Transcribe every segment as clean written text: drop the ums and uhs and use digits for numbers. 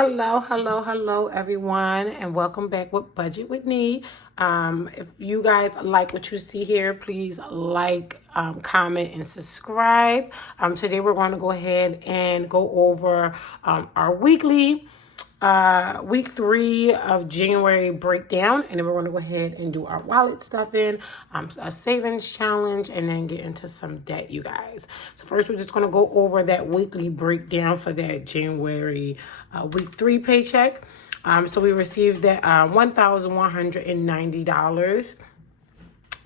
Hello, everyone, and welcome back with Budget with Me. If you guys like what you see here, please like, comment, and subscribe. Today we're going to go ahead and go over our week 3 of January breakdown, and then we're going to go ahead and do our wallet stuffing, a savings challenge, and then get into some debt, you guys. So first, we're just going to go over that weekly breakdown for that January week 3 paycheck. So we received that $1,190,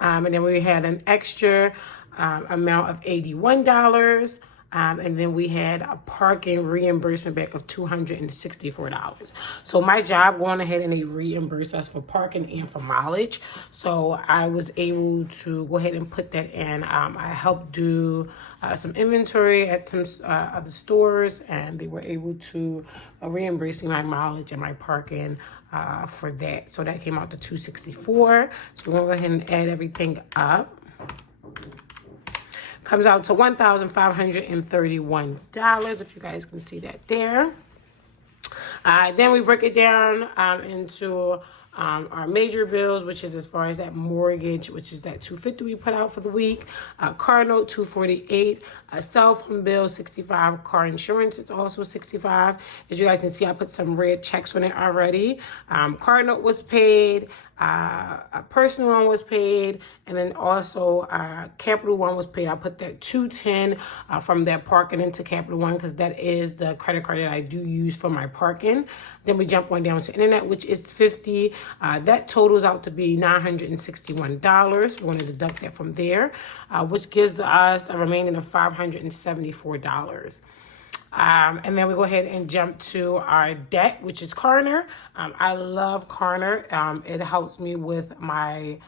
and then we had an extra amount of $81. And then we had a parking reimbursement back of $264. So my job went ahead and they reimbursed us for parking and for mileage. So I was able to go ahead and put that in. I helped do some inventory at some other stores, and they were able to reimburse me my mileage and my parking for that. So that came out to $264. So we're going to go ahead and add everything up. Comes out to $1,531, if you guys can see that there. Then we break it down into our major bills, which is as far as that mortgage, which is that $250 we put out for the week. Car note $248, cell phone bill $65, car insurance it's also $65. As you guys can see, I put some red checks on it already. Car note was paid. A personal one was paid, and then also Capital One was paid. I put that $210 from that parking into Capital One because that is the credit card that I do use for my parking. Then we jump on down to internet, which is $50. That totals out to be $961. We're going to deduct that from there, which gives us a remaining of $574. And then we go ahead and jump to our debt, which is Klarna. I love Klarna. It helps me with my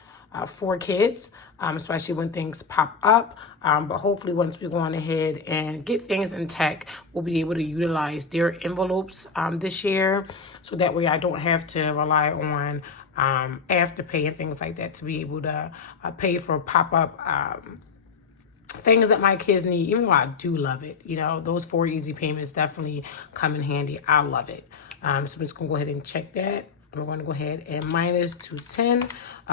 4 kids, especially when things pop up. But hopefully once we go on ahead and get things in tech, we'll be able to utilize their envelopes this year. So that way I don't have to rely on Afterpay and things like that to be able to pay for pop-up things that my kids need, even though I do love it. You know, those 4 easy payments definitely come in handy. I love it. So I'm just going to go ahead and check that. We're going to go ahead and minus 210,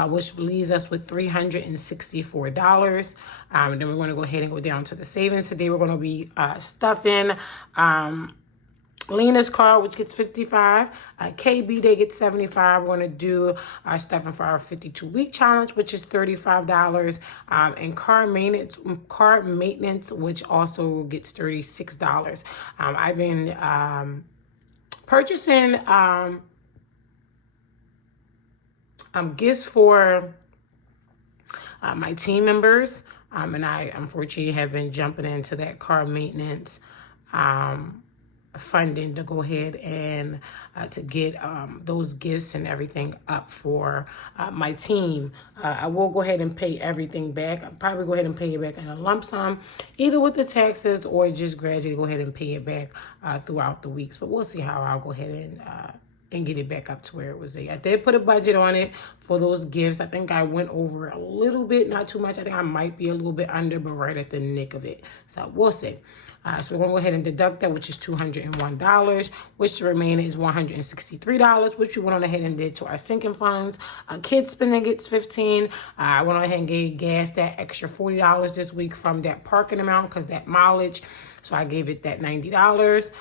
which leaves us with $364. And then we're going to go ahead and go down to the savings. Today we're going to be stuffing Lena's car, which gets $55. KB, they get $75. We're going to do our stuffing for our 52-week challenge, which is $35. And car maintenance, which also gets $36. I've been purchasing gifts for my team members. And I, unfortunately, have been jumping into that car maintenance funding to go ahead and to get those gifts and everything up for my team. I will go ahead and pay everything back. I'll probably go ahead and pay it back in a lump sum, either with the taxes or just gradually go ahead and pay it back throughout the weeks. But we'll see how I'll go ahead and get it back up to where it was there. I did put a budget on it for those gifts. I think I went over a little bit, not too much. I think I might be a little bit under, but right at the nick of it. So we'll see. So we're going to go ahead and deduct that, which is $201, which the remaining is $163, which we went on ahead and did to our sinking funds. Kids spending gets $15. I went on ahead and gave gas that extra $40 this week from that parking amount because that mileage. So I gave it that $90.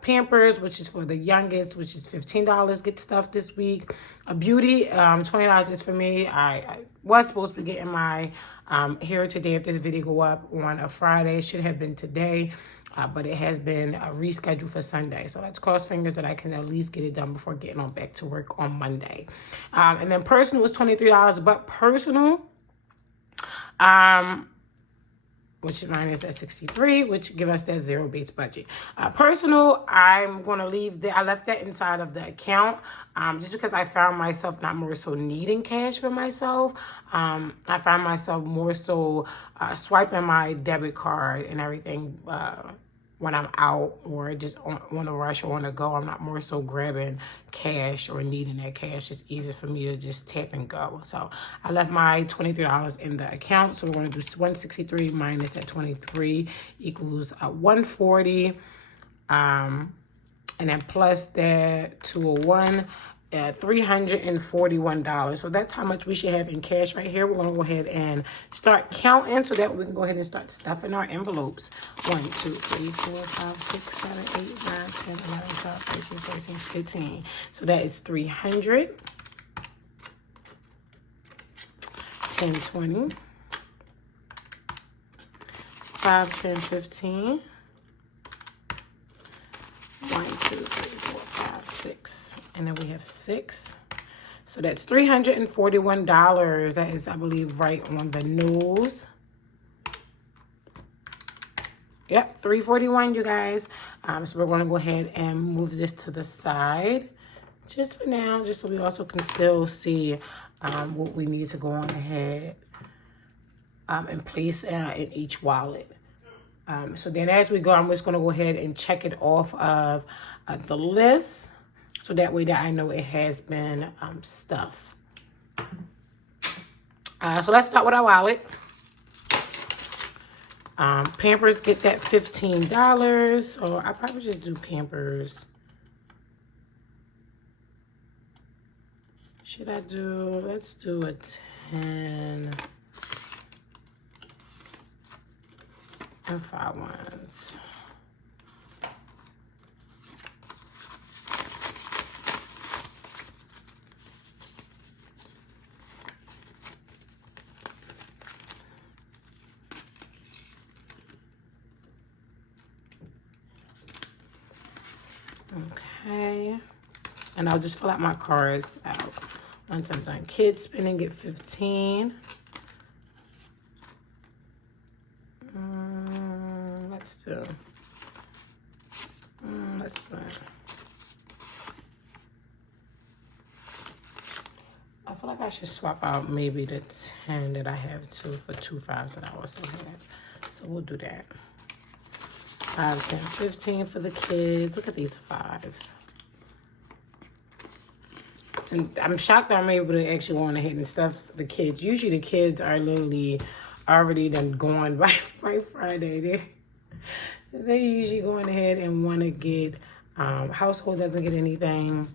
Pampers, which is for the youngest, which is $15, get stuff this week. Beauty, $20 is for me. I was supposed to be getting my hair today if this video go up on a Friday. It should have been today, but it has been rescheduled for Sunday. So let's cross fingers that I can at least get it done before getting on back to work on Monday. And then personal was $23, but personal, which mine is at 63, which give us that zero-based budget. Personal, I'm going to leave I left that inside of the account just because I found myself not more so needing cash for myself. I found myself more so swiping my debit card and everything when I'm out or just on a rush or on a go. I'm not more so grabbing cash or needing that cash. It's easier for me to just tap and go. So I left my $23 in the account. So we're going to do 163 minus that 23 equals 140. And then plus that 201, $341. So that's how much we should have in cash right here. We're going to go ahead and start counting so that we can go ahead and start stuffing our envelopes. 1, 2, 3, 4, 5, 6, 7, 8, 9, 10, 11, 12, 13, 14, 15. So that is 300. 10, 20. 5, 10, 15. 1, 2, 3, 4, 5, 6. And then we have 6. So that's $341. That is, I believe, right on the nose. Yep, $341, you guys. So we're going to go ahead and move this to the side. Just for now, just so we also can still see what we need to go on ahead and place in each wallet. So then as we go, I'm just going to go ahead and check it off of the list. So that way that I know it has been stuffed. So let's start with our wallet. Pampers get that $15. Or I probably just do Pampers. Should I do, let's do a 10. And 5 ones. Okay. And I'll just fill out my cards out. Once I'm done. Kids spending, get 15. Let's do it. I feel like I should swap out maybe the 10 that I have too for 2 5s that I also have. So we'll do that. 5, 10, 15 for the kids. Look at these 5s. And I'm shocked that I'm able to actually go on ahead and stuff the kids. Usually the kids are literally already done gone by Friday. They usually going ahead and want to get, household doesn't get anything.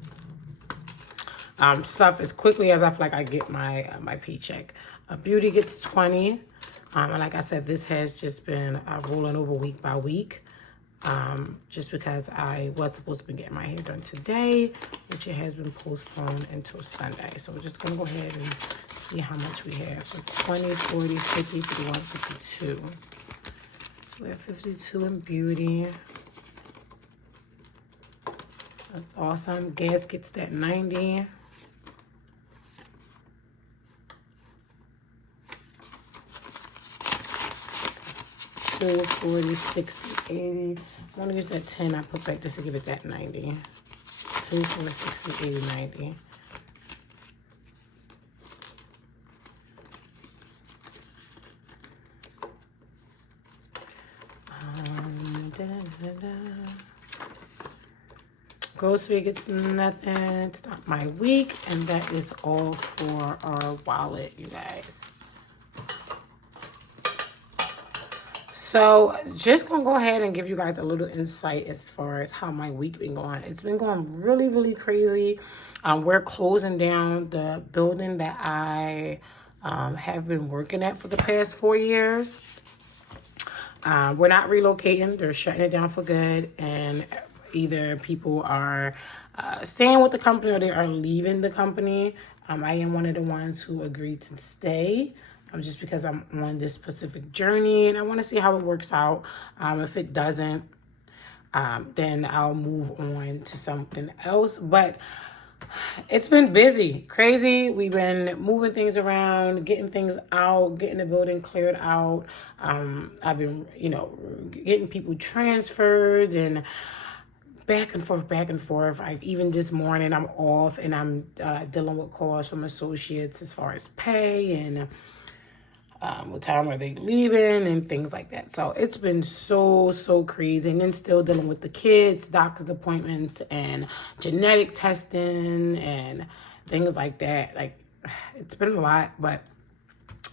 Stuff as quickly as I feel like I get my paycheck. Beauty gets 20. And like I said, this has just been rolling over week by week. Just because I was supposed to be getting my hair done today, which it has been postponed until Sunday. So we're just going to go ahead and see how much we have. So 20, 40, 50, 51, 52. So we have 52 in beauty. That's awesome. Gas gets that 90. $2, $40, $60, $80. I'm going to use that 10 I put back just to give it that 90. $2, $4, $60, $80, $90. Grocery gets nothing. It's not my week. And that is all for our wallet, you guys. So just going to go ahead and give you guys a little insight as far as how my week been going. It's been going really, really crazy. We're closing down the building that I have been working at for the past 4 years. We're not relocating. They're shutting it down for good. And either people are staying with the company or they are leaving the company. I am one of the ones who agreed to stay. Just because I'm on this specific journey and I want to see how it works out. If it doesn't, then I'll move on to something else. But it's been busy, crazy. We've been moving things around, getting things out, getting the building cleared out. I've been, getting people transferred and back and forth. Even this morning I'm off and I'm dealing with calls from associates as far as pay and what time are they leaving and things like that. So it's been so crazy. And then still dealing with the kids, doctor's appointments and genetic testing and things like that. Like, it's been a lot, but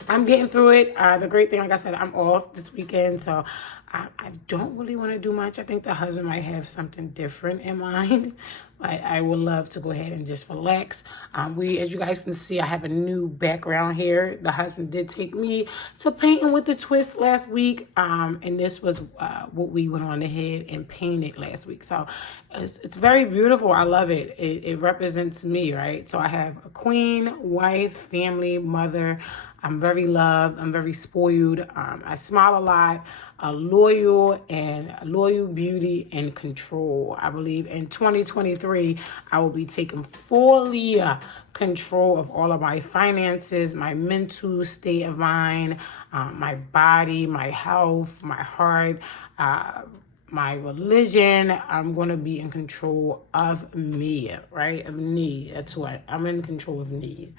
I'm getting through it. The great thing, like I said, I'm off this weekend, so I don't really want to do much. I think the husband might have something different in mind, but I would love to go ahead and just relax. As you guys can see, I have a new background here. The husband did take me to painting with the twist last week, and this was what we went on ahead and painted last week. So it's very beautiful. I love it. It represents me, right? So I have a queen, wife, family, mother. I'm very loved. I'm very spoiled. I smile a lot. Loyal, beauty, and control. I believe in 2023, I will be taking fully control of all of my finances, my mental state of mind, my body, my health, my heart, my religion. I'm going to be in control of me, right? Of me. That's what I'm in control of me.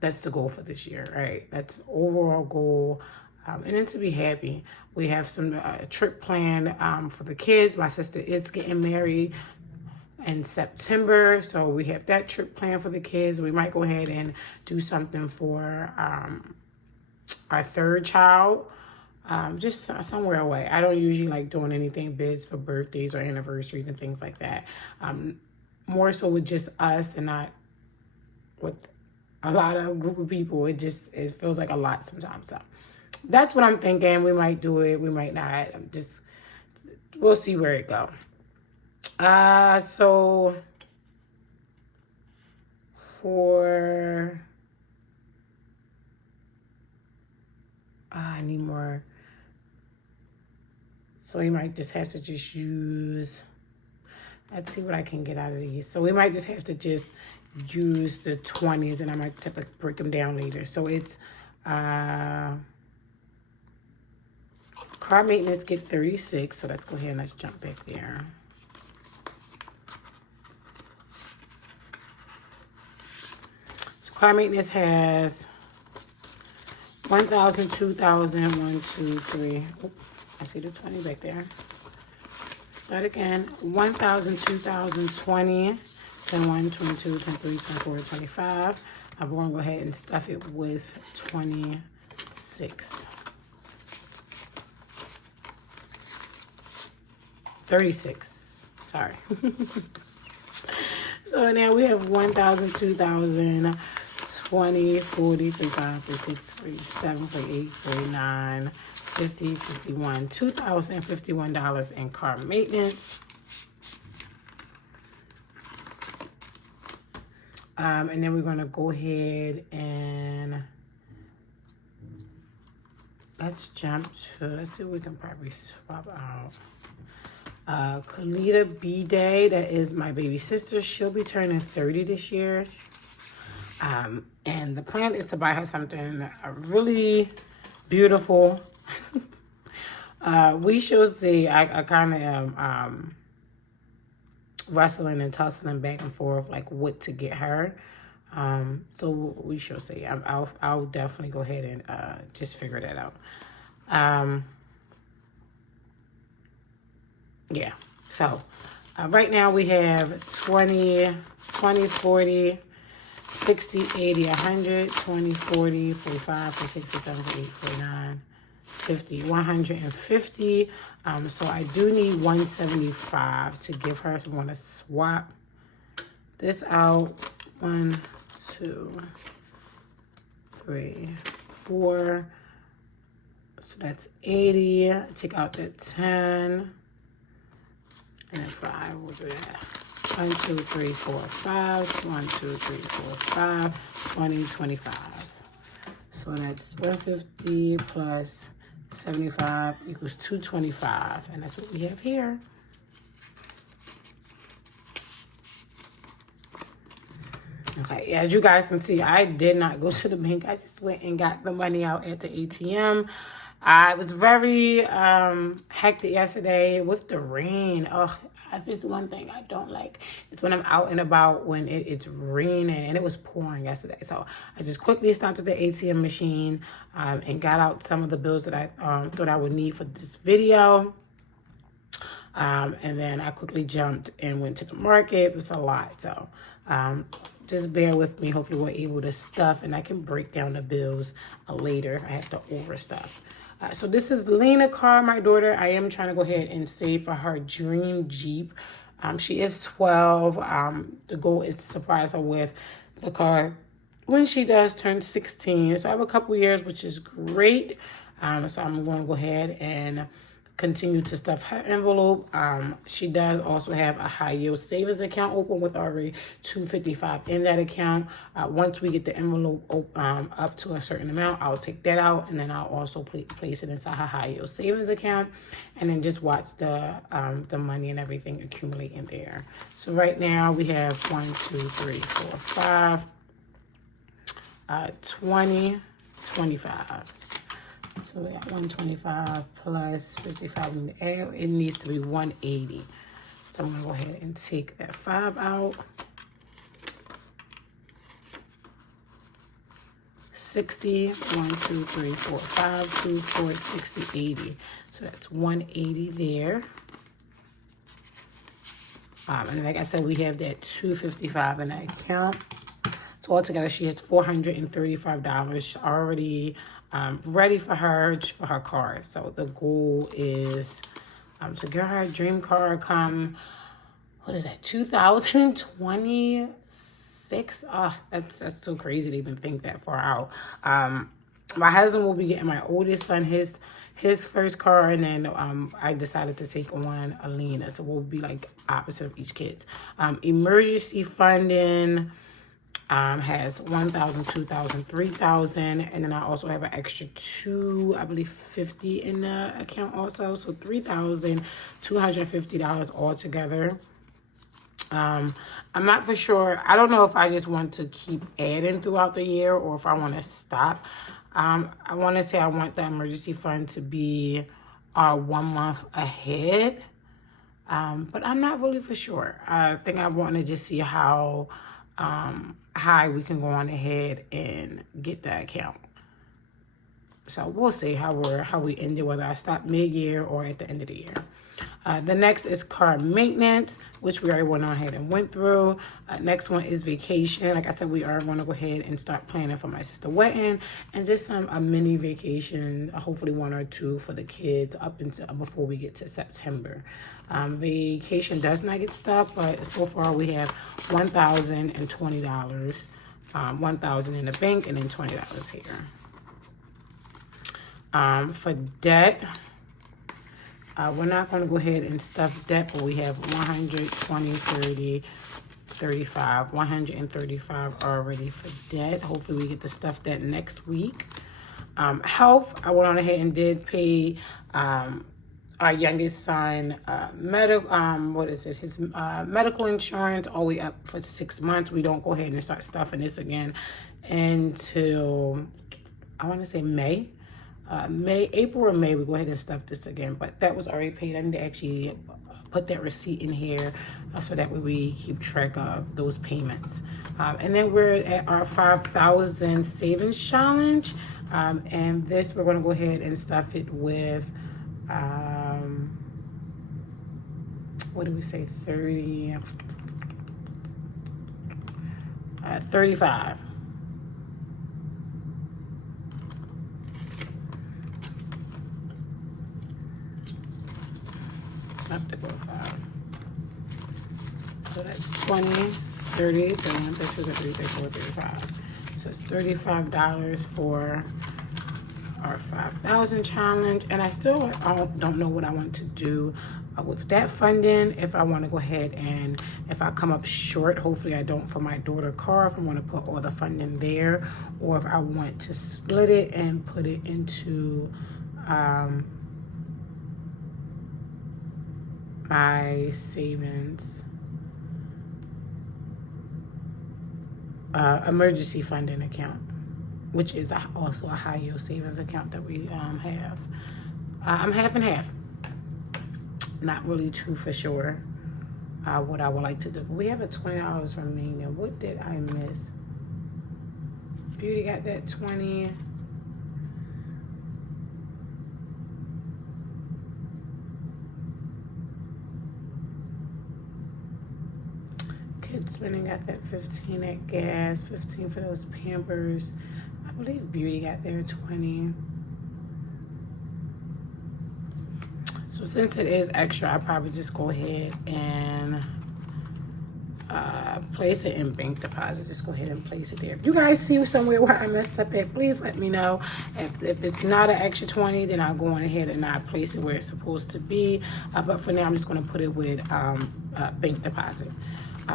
That's the goal for this year, right? That's the overall goal. And then to be happy. We have some trip planned for the kids. My sister is getting married in September, so we have that trip planned for the kids. We might go ahead and do something for our third child, just somewhere away. I don't usually like doing anything big for birthdays or anniversaries and things like that. More so with just us and not with a lot of group of people. It feels like a lot sometimes. So that's what I'm thinking. We might do it. We might not. We'll see where it goes. So I need more. So we might just have to just use, let's see what I can get out of these. So we might just have to just use the 20s, and I might just have to break them down later. So it's car maintenance get 36. So let's go ahead and let's jump back there. So car maintenance has 1,000, 2,000, 1, 2, 3. Oh, I see the 20 back there. Start again. 1,000, 2,000, 20. 10, 1, 22, 23, 24, 25. I'm going to go ahead and stuff it with 26. 36. Sorry. So now we have 1,000, 2,000, 20, 40, 35, 36, 47, 48, 49, 50, 51, $2,051 in car maintenance. And then we're going to go ahead and let's jump to, let's see if we can probably swap out. Kalita B-Day, that is my baby sister. She'll be turning 30 this year. And the plan is to buy her something really beautiful. We shall see. I kind of am wrestling and tussling back and forth like what to get her. So we shall see. I'll definitely go ahead and just figure that out. Yeah. So right now we have 20, 40, 60, 80, 100, 20, 40, 45, 46, 47, 48, 49, 50, 150. So I do need 175 to give her. So I'm going to swap this out. 1, 2, 3, 4. So that's 80. Take out that 10. And then 5. We'll do that. 1, 2, 3, 4, 5. 1, 2, 3, 4, 5. 20, 25. So that's 150 plus 75 equals 225. And that's what we have here. Okay, as you guys can see, I did not go to the bank. I just went and got the money out at the ATM. I was very hectic yesterday with the rain. Oh, if it's one thing I don't like, it's when I'm out and about when it's raining, and it was pouring yesterday. So I just quickly stopped at the ATM machine and got out some of the bills that I thought I would need for this video. And then I quickly jumped and went to the market. It was a lot. So just bear with me. Hopefully we're able to stuff and I can break down the bills later if I have to overstuff. So this is Lena Carr, my daughter. I am trying to go ahead and save for her dream Jeep. She is 12. The goal is to surprise her with the car when she does turn 16. So I have a couple years, which is great. So I'm going to go ahead and continue to stuff her envelope. She does also have a high yield savings account open with already $255 in that account. Once we get the envelope up to a certain amount, I'll take that out, and then I'll also place it inside her high yield savings account, and then just watch the money and everything accumulate in there. So right now we have 1, 2, 3, 4, 5, 20, 25. So we got 125 plus 55 in the air. It needs to be 180. So I'm going to go ahead and take that 5 out. 60, 1, 2, 3, 4, 5, 2, 4, 60, 80. So that's 180 there. And like I said, we have that 255 in that account. So altogether, she has $435 already ready for her car. So the goal is to get her a dream car come, what is that, 2026? That's so crazy to even think that far out. My husband will be getting my oldest son his first car, and then I decided to take on Alina. So we'll be like opposite of each kid's. Emergency funding has 1,000, 2,000, 3,000, and then I also have an extra I believe 50 in the account also, so $3,250 altogether. I'm not for sure. I don't know if I just want to keep adding throughout the year or if I want to stop. I want to say I want the emergency fund to be 1 month ahead, but I'm not really for sure. I think I want to just see how high we can go on ahead and get the account. So we'll see how we end it, whether I stop mid-year or at the end of the year. The next is car maintenance, which we already went on ahead and went through. Next one is vacation. Like I said, we are going to go ahead and start planning for my sister wedding and just a mini vacation, hopefully 1 or 2 for the kids up until before we get to September. Vacation does not get stuck, but so far we have $1,020, $1,000 in the bank, and then $20 here. For debt, we're not going to go ahead and stuff debt, but we have 120, 30, 35, 135 already for debt. Hopefully we get to stuff that next week. Health, I went on ahead and did pay our youngest son his medical insurance all the way up for 6 months. We don't go ahead and start stuffing this again until I want to say April or May, we go ahead and stuff this again, but that was already paid. I need to actually put that receipt in here so that way we keep track of those payments. And then we're at our 5,000 savings challenge, and this we're going to go ahead and stuff it with what do we say, 35. Not to go 5. So that's 20, 30, 31, 32, 33, 34, 35. So it's $35 for our 5,000 challenge. And I still don't know what I want to do with that funding. If I want to go ahead and if I come up short, hopefully I don't, for my daughter car, if I want to put all the funding there, or if I want to split it and put it into my savings emergency funding account, which is also a high yield savings account that we have. I'm half and half. Not really too for sure what I would like to do. But we have a $20 remaining. What did I miss? Beauty got that 20. Kids spending got that 15 at gas, 15 for those Pampers. I believe Beauty got their 20. So since it is extra, I'll probably just go ahead and place it in bank deposit. Just go ahead and place it there. If you guys see somewhere where I messed up at, please let me know. If it's not an extra 20, then I'll go on ahead and not place it where it's supposed to be. But for now, I'm just going to put it with bank deposit.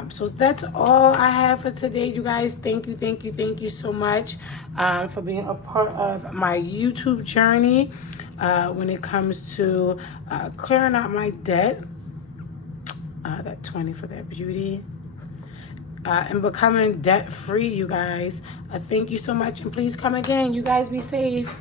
So that's all I have for today, you guys. Thank you so much for being a part of my YouTube journey when it comes to clearing out my debt. That 20 for that Beauty. And becoming debt free, you guys. Thank you so much, and please come again. You guys be safe.